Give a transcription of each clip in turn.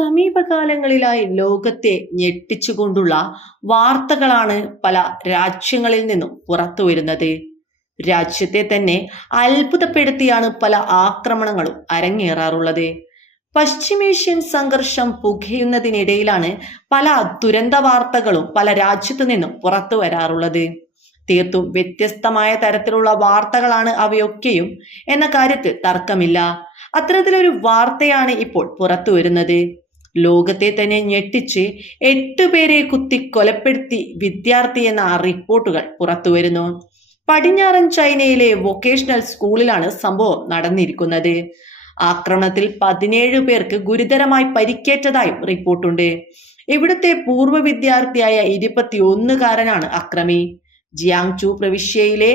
സമീപകാലങ്ങളിലായി ലോകത്തെ ഞെട്ടിച്ചുകൊണ്ടുള്ള വാർത്തകളാണ് പല രാജ്യങ്ങളിൽ നിന്നും പുറത്തു വരുന്നത്. രാജ്യത്തെ തന്നെ അത്ഭുതപ്പെടുത്തിയാണ് പല ആക്രമണങ്ങളും അരങ്ങേറാറുള്ളത്. പശ്ചിമേഷ്യൻ സംഘർഷം പുകയുന്നതിനിടയിലാണ് പല ദുരന്ത വാർത്തകളും പല രാജ്യത്തു നിന്നും പുറത്തു വരാറുള്ളത്. തീർത്തും വ്യത്യസ്തമായ തരത്തിലുള്ള വാർത്തകളാണ് അവയൊക്കെയും എന്ന കാര്യത്തിൽ തർക്കമില്ല. അത്തരത്തിലൊരു വാർത്തയാണ് ഇപ്പോൾ പുറത്തു വരുന്നത്. ലോകത്തെ തന്നെ ഞെട്ടിച്ച് എട്ട് പേരെ കുത്തി കൊലപ്പെടുത്തി വിദ്യാർത്ഥി എന്ന റിപ്പോർട്ടുകൾ പുറത്തുവരുന്നു പടിഞ്ഞാറൻ ചൈനയിലെ വൊക്കേഷണൽ സ്കൂളിലാണ് സംഭവം നടന്നിരിക്കുന്നത്. ആക്രമണത്തിൽ പതിനേഴ് പേർക്ക് ഗുരുതരമായി പരിക്കേറ്റതായും റിപ്പോർട്ടുണ്ട്. ഇവിടുത്തെ പൂർവ വിദ്യാർത്ഥിയായ ഇരുപത്തിയൊന്നുകാരനാണ് അക്രമി. ജിയാങ്ചു പ്രവിശ്യയിലെ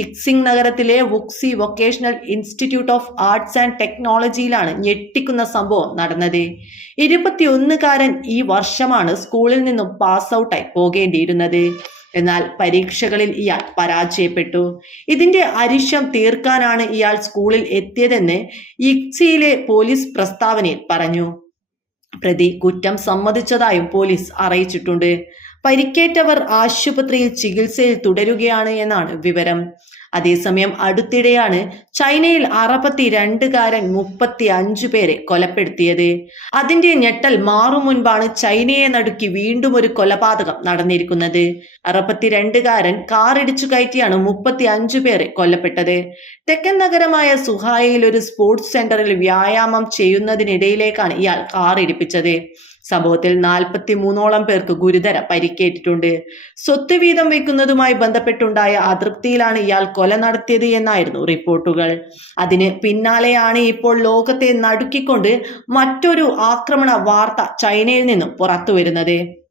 ഇക്സിംഗ് നഗരത്തിലെ Wuxi vocational institute of arts and ടെക്നോളജിയിലാണ് ഞെട്ടിക്കുന്ന സംഭവം നടന്നത്. ഇരുപത്തിയൊന്നുകാരൻ ഈ വർഷമാണ് സ്കൂളിൽ നിന്നും പാസ് ഔട്ടായി പോകേണ്ടിയിരുന്നത്. എന്നാൽ പരീക്ഷകളിൽ ഇയാൾ പരാജയപ്പെട്ടു. ഇതിന്റെ അരിശം തീർക്കാനാണ് ഇയാൾ സ്കൂളിൽ എത്തിയതെന്ന് ഇക്സിയിലെ പോലീസ് പ്രസ്താവനയിൽ പറഞ്ഞു. പ്രതി കുറ്റം സമ്മതിച്ചതായും പോലീസ് അറിയിച്ചിട്ടുണ്ട്. പരിക്കേറ്റവർ ആശുപത്രിയിൽ ചികിത്സയിൽ തുടരുകയാണ് എന്നാണ് വിവരം. അതേസമയം അടുത്തിടെയാണ് ചൈനയിൽ അറുപത്തിരണ്ടുകാരൻ മുപ്പത്തി അഞ്ചു പേരെ കൊലപ്പെടുത്തിയത്. അതിന്റെ ഞെട്ടൽ മാറും മുൻപാണ് ചൈനയെ നടുക്കി വീണ്ടും ഒരു കൊലപാതകം നടന്നിരിക്കുന്നത്. അറുപത്തിരണ്ടുകാരൻ കാറിടിച്ചു കയറ്റിയാണ് മുപ്പത്തി അഞ്ചു പേരെ കൊല്ലപ്പെട്ടത്. തെക്കൻ നഗരമായ സുഹായയിൽ ഒരു സ്പോർട്സ് സെന്ററിൽ വ്യായാമം ചെയ്യുന്നതിനിടയിലേക്കാണ് ഇയാൾ കാർ ഇടിപ്പിച്ചത് സംഭവത്തിൽ നാൽപ്പത്തി മൂന്നോളം പേർക്ക് ഗുരുതര പരിക്കേറ്റിട്ടുണ്ട്. സ്വത്ത് വീതം വയ്ക്കുന്നതുമായി ബന്ധപ്പെട്ടുണ്ടായ അതൃപ്തിയിലാണ് ഇയാൾ കൊല നടത്തിയത് എന്നായിരുന്നു റിപ്പോർട്ടുകൾ. അതിന് പിന്നാലെയാണ് ഇപ്പോൾ ലോകത്തെ നടുക്കിക്കൊണ്ട് മറ്റൊരു ആക്രമണ വാർത്ത ചൈനയിൽ നിന്നും പുറത്തു വരുന്നത്